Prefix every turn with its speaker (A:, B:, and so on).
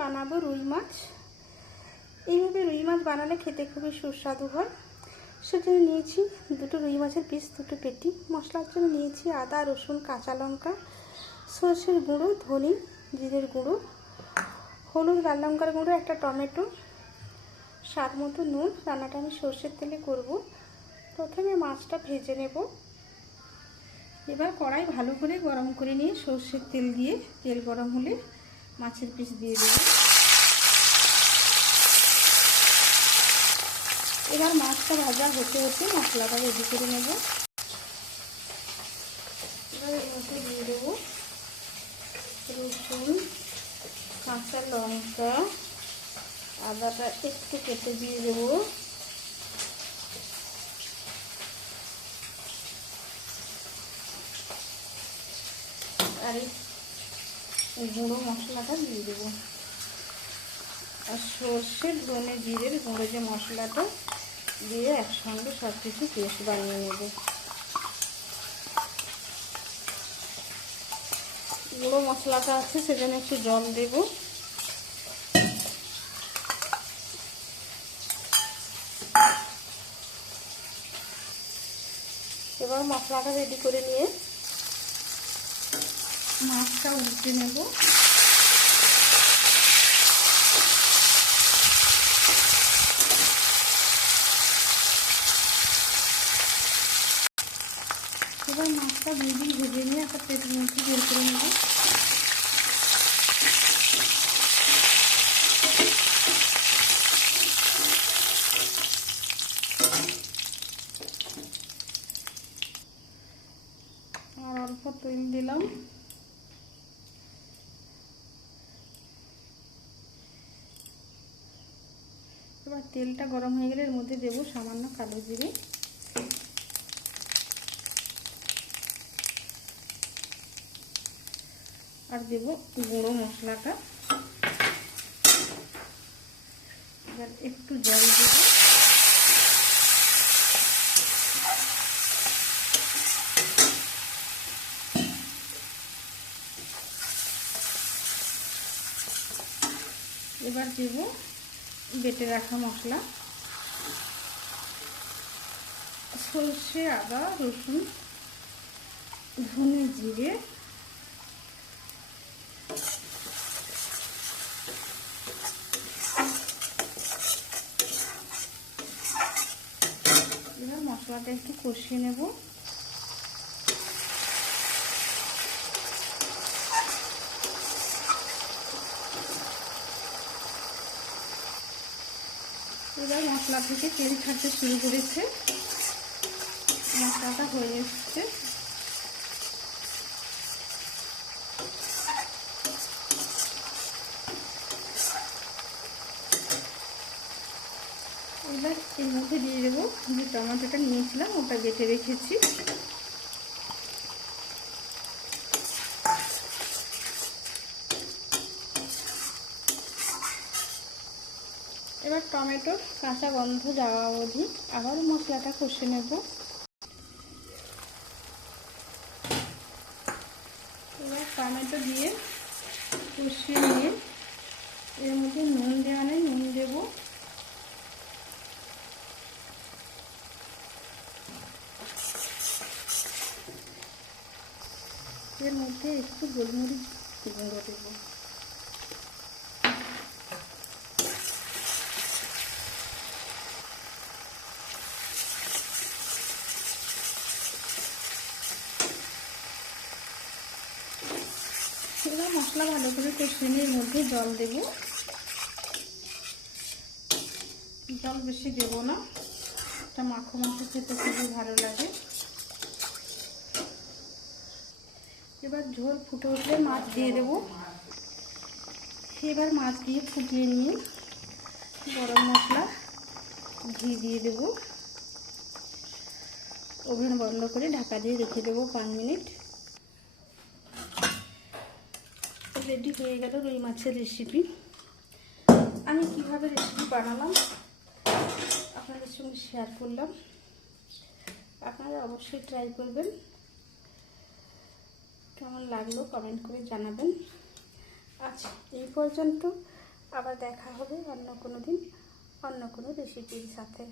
A: বানাবো রুই মাছ। এইভাবে রুই মাছ বানালে খেতে খুবই সুস্বাদু হয়। সেজন্য নিয়েছি দুটো রুই মাছের পিস দুটো পেটি। মশলার জন্য নিয়েছি আদা, রসুন, কাঁচা লঙ্কা, সর্ষের গুঁড়ো, ধনে, জিরের গুঁড়ো, হলুদ, লাল লঙ্কার গুঁড়ো, একটা টমেটো, স্বাদ মতো নুন। রান্নাটা আমি সর্ষের তেলে করব। প্রথমে মাছটা ভেজে নেব। এবার কড়াই ভালো করে গরম করে নিয়ে সর্ষের তেল দিয়ে তেল গরম হলে মাছের পিস দিয়ে দেব। এবার মাছটা ভাজা হতে হতে মশলাটা রেডি করে নেব। এবার এর মধ্যে দিয়ে দেবো রসুন, কাঁচা লঙ্কা, আদাটা একটু কেটে দিয়ে দেবো। আর এই গুঁড়ো মশলাটা দিয়ে দেবো। আর সর্ষে ধনে জিরের গুঁড়ো যে মশলাটা দিয়ে একসঙ্গে সব কিছু পেস্ট বানিয়ে নেব। গুঁড়ো মশলাটা আছে, সেজন্য একটু জল দেব। এবার মশলাটা রেডি করে নিয়ে মাছটা উল্টে নেব। এবার মাছটা ভেজে ভেজে নিয়ে একটা পেটের মধ্যে বের করে নেব। আর অল্প তেল দিলাম। তেলটা গরম হয়ে গেলে এর মধ্যে দেবো সামান্য কালো জিরে। আর দেব গুঁড়ো মশলাটা। এবার একটু জল দেব। এবার দেব বেটে রাখা মশলা। সর্ষে আদা রসুন ধনে জিরে। মশলাটা একটু কষিয়ে নেব। এবার মশলা থেকে তেল ছাড়তে শুরু করেছে। মশলাটা হয়ে এসছে। এবার এর মধ্যে দিয়ে দেবো যে টমেটোটা নিয়েছিলাম, ওটা বেটে রেখেছি। এবার টমেটোর কাঁচা গন্ধ, যাওয়া অবধি। আবার মশলাটা কষে নেব। এবার টমেটো দিয়ে কষিয়ে নিয়ে এর মধ্যে নুন দেওয়া নেই নুন দেবো। এর মধ্যে একটু গোলমরিচ গুঁড়ো দেব এবার মশলা ভালো করে কষিয়ে মধ্যে জল দেব। জল বেশি দেব না। এটা মাখো মাখো খেতে খুবই ভালো লাগে। এবার ঝোল ফুটে উঠলে মাছ দিয়ে দেবো। এবার মাছ দিয়ে ফুটিয়ে নিয়ে গরম মশলা ঘি দিয়ে দেবো। ওভেন বন্ধ করে ঢাকা দিয়ে রেখে দেবো পাঁচ মিনিট। রেডি হয়ে গেল রুই মাছের রেসিপি আমি কীভাবে রেসিপি বানালাম, আপনাদের সঙ্গে শেয়ার করলাম। আপনারা অবশ্যই ট্রাই করবেন। কেমন লাগল কমেন্ট করে জানাবেন। আচ্ছা এই পর্যন্ত, আবার দেখা হবে অন্য কোনো দিন, অন্য কোনো রেসিপির সাথে।